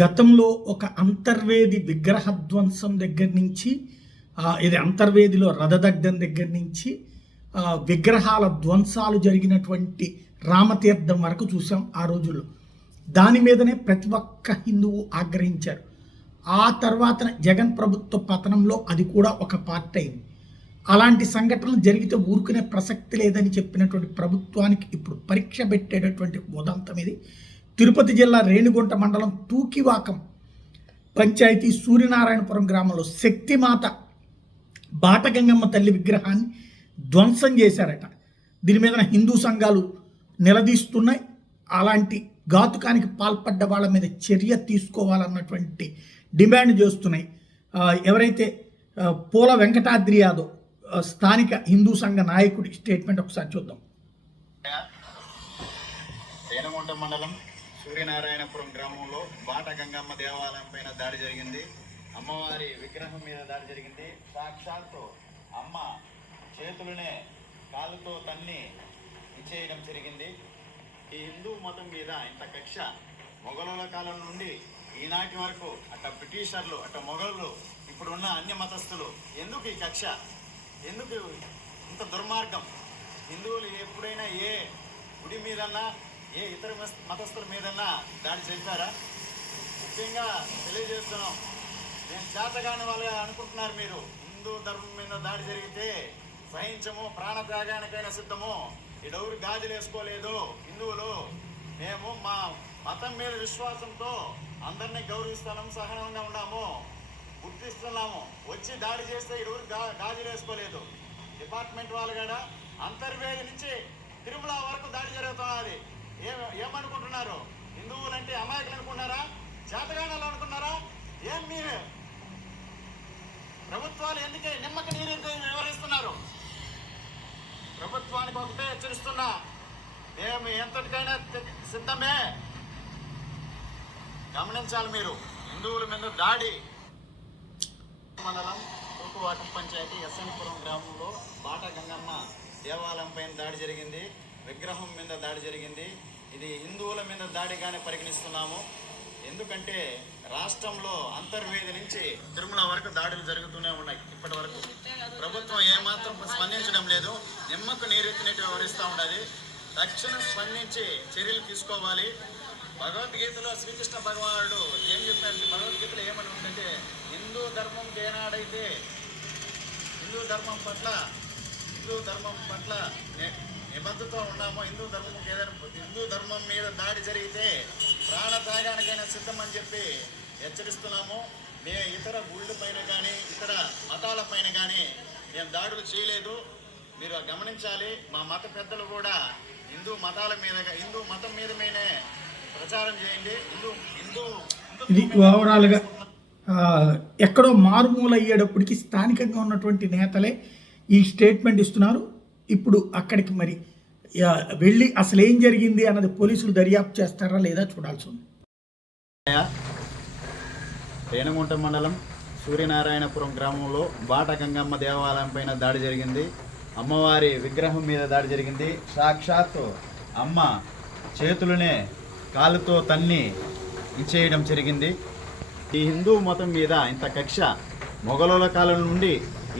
గతంలో ఒక అంతర్వేది విగ్రహ ధ్వంసం దగ్గర నుంచి ఇది అంతర్వేదిలో రథదగ్ధం దగ్గర నుంచి విగ్రహాల ధ్వంసాలు జరిగినటువంటి రామతీర్థం వరకు చూసాం ఆ రోజుల్లో. దాని మీదనే ప్రతి ఒక్క హిందువు ఆగ్రహించారు. ఆ తర్వాత జగన్ ప్రభుత్వ పతనంలో అది కూడా ఒక పార్ట్ అయింది. అలాంటి సంఘటనలు జరిగితే ఊరుకునే ప్రసక్తి లేదని చెప్పినటువంటి ప్రభుత్వానికి ఇప్పుడు పరీక్ష పెట్టేటటువంటి ఉదంతం ఇది. తిరుపతి జిల్లా రేణిగుంట మండలం తూకివాకం పంచాయతీ సూర్యనారాయణపురం గ్రామంలో శక్తిమాత బాటగంగమ్మ తల్లి విగ్రహాన్ని ధ్వంసం చేశారట. దీని మీద హిందూ సంఘాలు నిలదీస్తున్నాయి. అలాంటి ఘాతుకానికి పాల్పడ్డ వాళ్ళ మీద చర్య తీసుకోవాలన్నటువంటి డిమాండ్ చేస్తున్నాయి. ఎవరైతే పూల వెంకటాద్రి యాదవ్ స్థానిక హిందూ సంఘ నాయకుడి స్టేట్మెంట్ ఒకసారి చూద్దాం. రేణిగుంట మండలం సూర్యనారాయణపురం గ్రామంలో బాటగంగమ్మ దేవాలయం పైన దాడి జరిగింది. అమ్మవారి విగ్రహం మీద దాడి జరిగింది. సాక్షాత్తు అమ్మ చేతులనే కాళ్ళతో తన్ని ఇచ్చేయడం జరిగింది. ఈ హిందూ మతం మీద ఇంత కక్ష మొఘలుల కాలం నుండి ఈనాటి వరకు అట్ట బ్రిటిషర్లు అట్ట మొఘలు ఇప్పుడున్న అన్య మతస్థులు ఎందుకు ఈ కక్ష, ఎందుకు ఇంత దుర్మార్గం? హిందువులు ఎప్పుడైనా ఏ గుడి మీదన్నా ఏ ఇతర మతస్థుల మీదన్నా దాడి చేశారా? ముఖ్యంగా తెలియజేస్తున్నాం, నేను చేతగాని వాళ్ళే అనుకుంటున్నారు మీరు. హిందూ ధర్మం మీద దాడి జరిగితే సహించము, ప్రాణత్యాగానికైనా సిద్ధము. ఇడెవరు గాజులు వేసుకోలేదు హిందువులు. మేము మా మతం మీద విశ్వాసంతో అందరినీ గౌరవిస్తున్నాము, సహనంగా ఉన్నాము, గుర్తిస్తున్నాము. వచ్చి దాడి చేస్తే ఇడెవరు గాజులు వేసుకోలేదు. డిపార్ట్మెంట్ వాళ్ళు కూడా అంతర్వేది నుంచి తిరుమల వరకు దాడి జరుగుతున్నది. ఏమనుకుంటున్నారు? హిందువులంటే అమాయకులు అనుకున్నారా? చేతగానాలు అనుకున్నారా? ఏం మీరు ప్రభుత్వాలు ఎందుకే నిమ్మక నీరు వివరిస్తున్నారు? ప్రభుత్వానికి ఒకటే హెచ్చరిస్తున్నా, మేము ఎంతటికైనా సిద్ధమే. గమనించాలి మీరు. హిందువుల మీద దాడి. మండలం తూకువాకం పంచాయతీ ఎస్ఎన్పురం గ్రామంలో బాటగంగమ్మ దేవాలయం పైన దాడి జరిగింది. విగ్రహం మీద దాడి జరిగింది. ఇది హిందువుల మీద దాడిగానే పరిగణిస్తున్నాము. ఎందుకంటే రాష్ట్రంలో అంతర్వేది నుంచి తిరుమల వరకు దాడులు జరుగుతూనే ఉన్నాయి. ఇప్పటి వరకు ప్రభుత్వం ఏమాత్రం స్పందించడం లేదు. నిమ్మకు నీరెత్తినట్టు వ్యవహరిస్తూ ఉన్నది. తక్షణం స్పందించి చర్యలు తీసుకోవాలి. భగవద్గీతలో శ్రీకృష్ణ భగవానుడు ఏం చెప్పారంటే, భగవద్గీతలో ఏమని ఉందంటే, హిందూ ధర్మం ఏనాడైతే హిందూ ధర్మం పట్ల నిబద్ధతో ఉన్నామో, హిందూ ధర్మం మీద దాడి జరిగితే ప్రాణత్యాగానికైనా సిద్ధమని చెప్పి హెచ్చరిస్తున్నాము. మేము ఇతర గుళ్ళ పైన కానీ ఇతర మతాల పైన కానీ మేము దాడులు చేయలేదు. మీరు గమనించాలి. మా మత పెద్దలు కూడా హిందూ మతం మీదనే ప్రచారం చేయండి. ఇది ఓవరాల్గా ఎక్కడో మారుమూల అయ్యేటప్పటికి స్థానికంగా ఉన్నటువంటి నేతలే ఈ స్టేట్మెంట్ ఇస్తున్నారు. ఇప్పుడు అక్కడికి మరి వెళ్ళి అసలు ఏం జరిగింది అన్నది పోలీసులు దర్యాప్తు చేస్తారా లేదా చూడాల్సి ఉంది. రేణిగుంట మండలం సూర్యనారాయణపురం గ్రామంలో బాటగంగమ్మ దేవాలయం పైన దాడి జరిగింది. అమ్మవారి విగ్రహం మీద దాడి జరిగింది. సాక్షాత్తు అమ్మ చేతులనే కాళ్ళతో తన్ని ఇచ్చేయడం జరిగింది. ఈ హిందూ మతం మీద ఇంత కక్ష మొఘలుల కాలం నుండి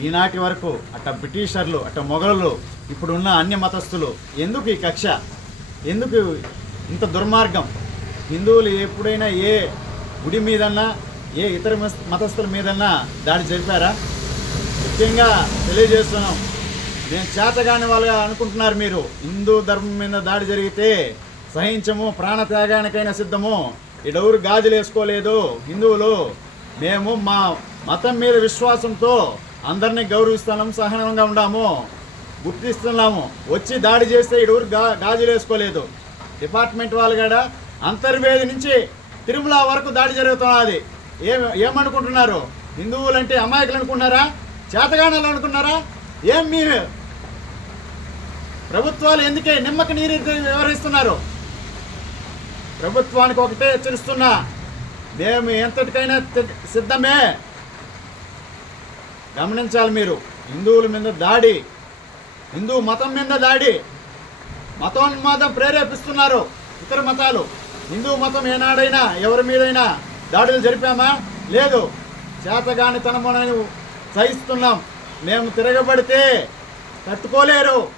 ఈనాటి వరకు అట్ట బ్రిటిషర్లు అట్ట మొఘలు ఇప్పుడున్న అన్య మతస్థులు ఎందుకు ఈ కక్ష, ఎందుకు ఇంత దుర్మార్గం? హిందువులు ఎప్పుడైనా ఏ గుడి మీదన్నా ఏ ఇతర మతస్థుల మీదన్నా దాడి జరిపారా? ముఖ్యంగా తెలియజేస్తున్నాం, నేను చేతగాని వాళ్ళే అనుకుంటున్నారు మీరు. హిందూ ధర్మం మీద దాడి జరిగితే సహించము, ప్రాణత్యాగానికైనా సిద్ధము. ఇడెవరు గాజులు వేసుకోలేదు హిందువులు. మేము మా మతం మీద విశ్వాసంతో అందరినీ గౌరవిస్తున్నాము, సహనంగా ఉన్నాము, గుర్తిస్తున్నాము. వచ్చి దాడి చేస్తే ఇడెవరు గాజులు వేసుకోలేదు. డిపార్ట్మెంట్ వాళ్ళు కూడా అంతర్వేది నుంచి తిరుమల వరకు దాడి జరుగుతున్నది. ఏమనుకుంటున్నారు? హిందువులంటే అమాయకులు అనుకున్నారా? చేతగానాలు అనుకున్నారా? ఏం మీరు ప్రభుత్వాలు ఎందుకే నిమ్మక నీరు వ్యవహరిస్తున్నారు? ప్రభుత్వానికి ఒకటే హెచ్చరిస్తున్నా, మేము ఎంతటికైనా సిద్ధమే. గమనించాలి మీరు. హిందువుల మీద దాడి, హిందూ మతం మీద దాడి, మతోన్మాదం ప్రేరేపిస్తున్నారు ఇతర మతాలు. హిందూ మతం ఏనాడైనా ఎవరి మీదైనా దాడులు జరిపామా? లేదు. చేతగాని తనమునని సహిస్తున్నాం. మేము తిరగబడితే తట్టుకోలేరు.